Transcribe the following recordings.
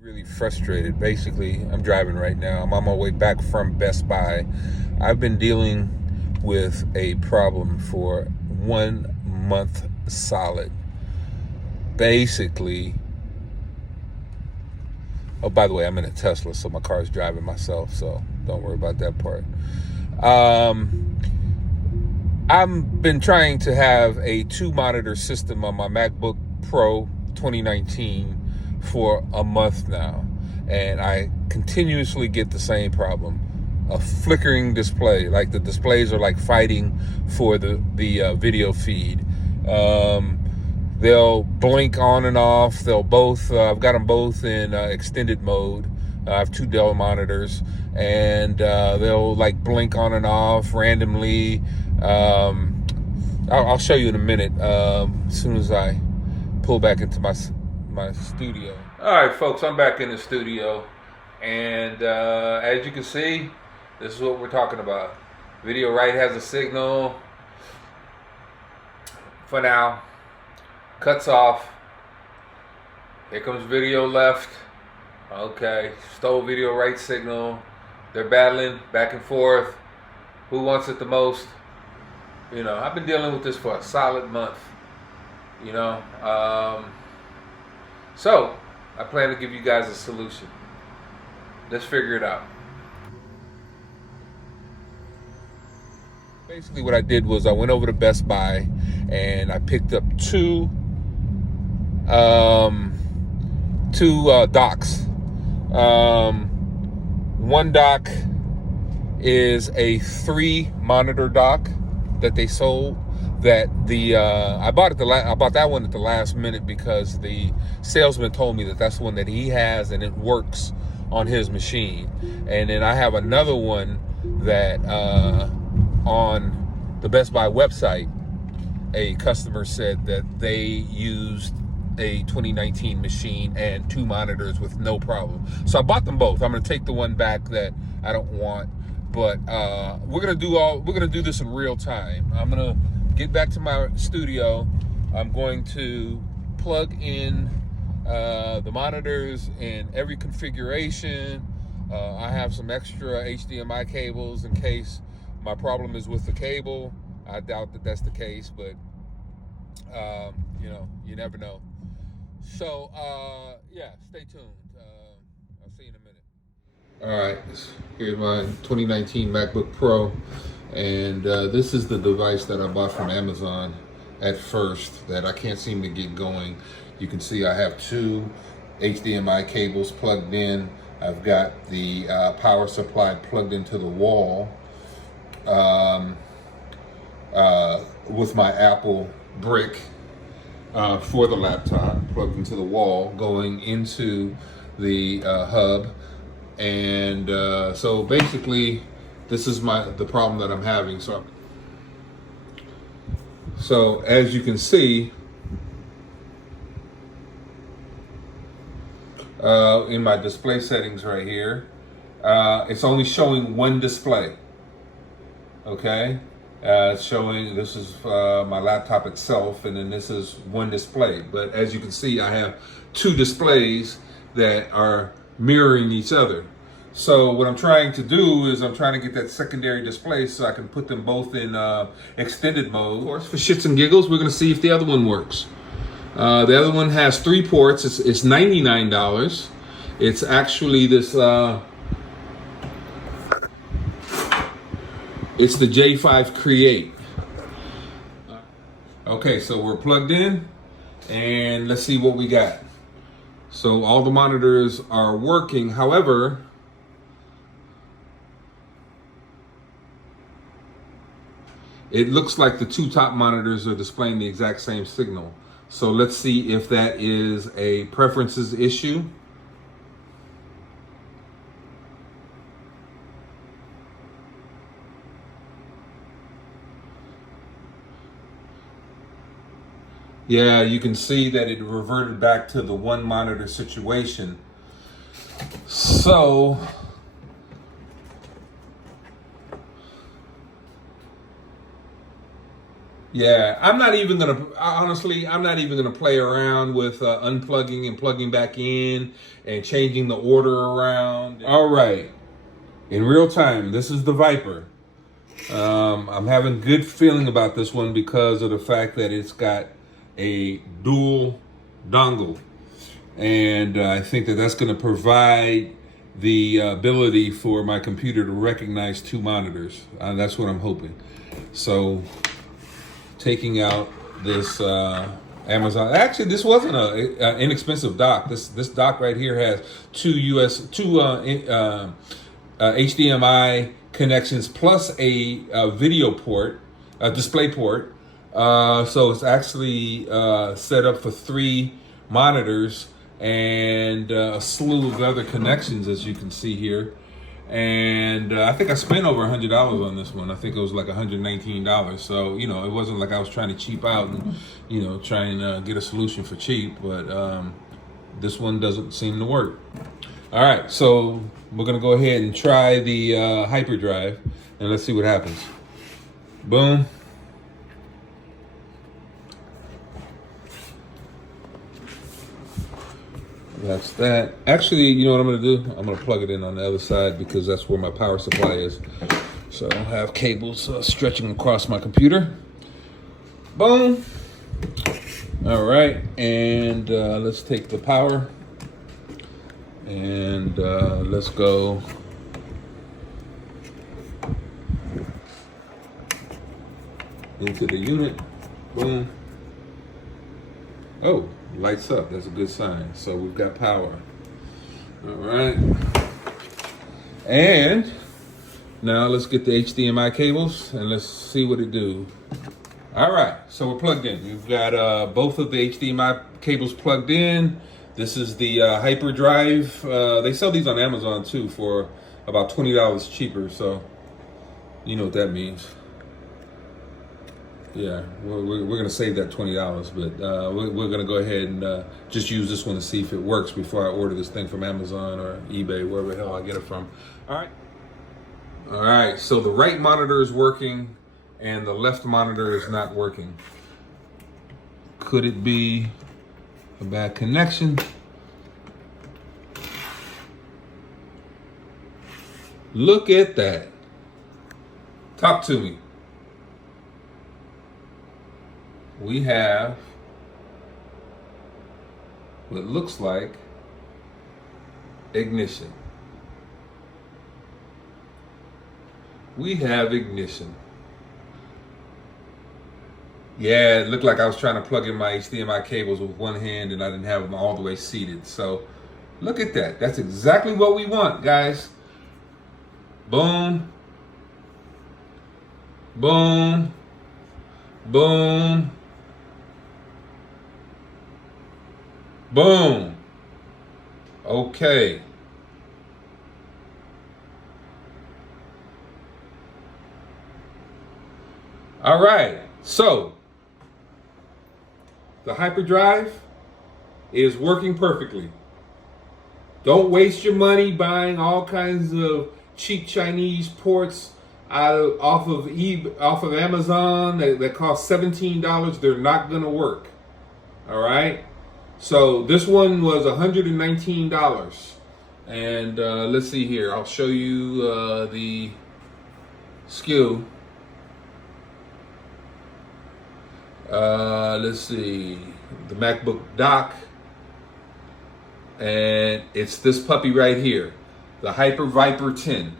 Really frustrated. Basically, I'm driving right now. I'm on my way back from Best Buy. I've been dealing with a problem for 1 month solid. Basically, oh, by the way, I'm in a Tesla, so my car's driving myself, so don't worry about that part. I've been trying to have a 2 monitor system on my MacBook Pro 2019 for a month now, and I continuously get the same problem, a flickering display. Like the displays are like fighting for the video feed. They'll blink on and off. They'll both, I've got them both in extended mode. I have two Dell monitors, and they'll like blink on and off randomly. I'll show you in a minute as soon as I pull back into my studio. All right, folks, I'm back in the studio, and as you can see, this is what we're talking about. Video right has a signal for now, cuts off. Here comes video left. Okay, stole video right signal. They're battling back and forth. Who wants it the most? You know, I've been dealing with this for a solid month. You know, so I plan to give you guys a solution. Let's figure it out. Basically, what I did was I went over to Best Buy and I picked up two docks. One dock is a 3-monitor dock that they sold. That I bought that one at the last minute because the salesman told me that that's the one that he has and it works on his machine. And then I have another one that on the Best Buy website, a customer said that they used a 2019 machine and 2 monitors with no problem. So I bought them both. I'm gonna take the one back that I don't want, but we're gonna do this in real time. I'm gonna get back to my studio. I'm going to plug in the monitors in every configuration. I have some extra HDMI cables in case my problem is with the cable. I doubt that that's the case, but you know, you never know. So yeah, stay tuned. I'll see you in a minute. All right, here's my 2019 MacBook Pro, and this is the device that I bought from Amazon at first that I can't seem to get going. You can see I have 2 HDMI cables plugged in. I've got the power supply plugged into the wall with my Apple brick for the laptop plugged into the wall, going into the hub. And so basically this is the problem that I'm having. So as you can see, in my display settings right here, it's only showing one display. Okay, it's showing, this is my laptop itself, and then this is one display. But as you can see, I have 2 displays that are mirroring each other. So what I'm trying to do is I'm trying to get that secondary display so I can put them both in extended mode. Of course, for shits and giggles, we're gonna see if the other one works. The other one has 3 ports. It's $99. It's actually this, it's the J5 Create. Okay, so we're plugged in, and let's see what we got. So all the monitors are working. However, it looks like the 2 top monitors are displaying the exact same signal. So let's see if that is a preferences issue. Yeah, you can see that it reverted back to the 1 monitor situation. So Yeah, I'm not even gonna, honestly, I'm not even gonna play around with unplugging and plugging back in and changing the order around. All right, in real time, this is the Viper. I'm having good feeling about this one because of the fact that it's got a dual dongle. And I think that that's going to provide the ability for my computer to recognize two monitors. That's what I'm hoping. So taking out this Amazon. Actually, this wasn't an inexpensive dock. This dock right here has two HDMI connections plus a video port, a display port. So it's actually set up for 3 monitors and a slew of other connections, as you can see here. And I think I spent over $100 on this one. I think it was like $119. So, you know, it wasn't like I was trying to cheap out and, you know, trying to get a solution for cheap. But this one doesn't seem to work. All right, so we're going to go ahead and try the hyperdrive, and let's see what happens. Boom. That's that. Actually, you know what I'm going to do? I'm going to plug it in on the other side because that's where my power supply is. So I don't have cables stretching across my computer. Boom. All right, and let's take the power and let's go. Into the unit. Boom. Oh, lights up. That's a good sign. So we've got power. All right. And now let's get the HDMI cables and let's see what it do. All right, so we're plugged in. We've got both of the HDMI cables plugged in. This is the hyperdrive. They sell these on Amazon too for about $20 cheaper. So you know what that means. Yeah, we're going to save that $20, but we're going to go ahead and just use this one to see if it works before I order this thing from Amazon or eBay, wherever the hell I get it from. All right, so the right monitor is working and the left monitor is not working. Could it be a bad connection? Look at that. Talk to me. We have what looks like ignition. We have ignition. Yeah, it looked like I was trying to plug in my HDMI cables with one hand and I didn't have them all the way seated. So look at that. That's exactly what we want, guys. Boom. Boom. Boom. Boom. Okay. All right. So the hyperdrive is working perfectly. Don't waste your money buying all kinds of cheap Chinese ports off of Amazon that cost $17. They're not gonna work. All right. So this one was $119, and let's see here. I'll show you the SKU. Let's see, the MacBook dock, and it's this puppy right here, the Hyper Viper 10,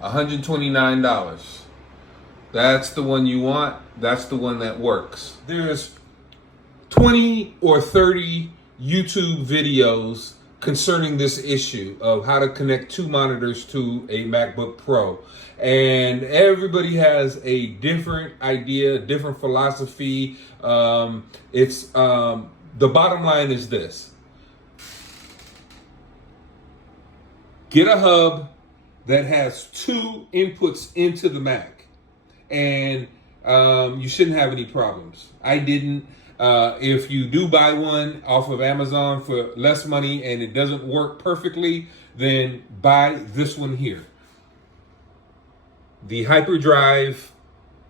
$129. That's the one you want. That's the one that works. There's 20 or 30 YouTube videos concerning this issue of how to connect 2 monitors to a MacBook Pro. And everybody has a different idea, different philosophy. The bottom line is this. Get a hub that has 2 inputs into the Mac, and you shouldn't have any problems. I didn't. If you do buy one off of Amazon for less money and it doesn't work perfectly, then buy this one here. The Hyperdrive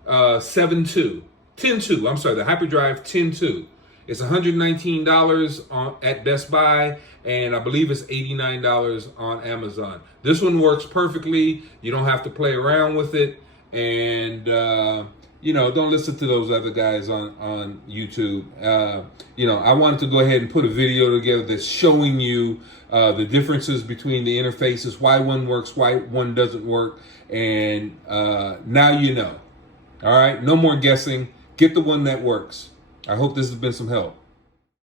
7.2. 10.2. I'm sorry, the Hyperdrive 10.2. It's $119 at Best Buy, and I believe it's $89 on Amazon. This one works perfectly. You don't have to play around with it, and don't listen to those other guys on YouTube. I wanted to go ahead and put a video together that's showing you the differences between the interfaces, why one works, why one doesn't work, and now you know. All right, no more guessing. Get the one that works. I hope this has been some help.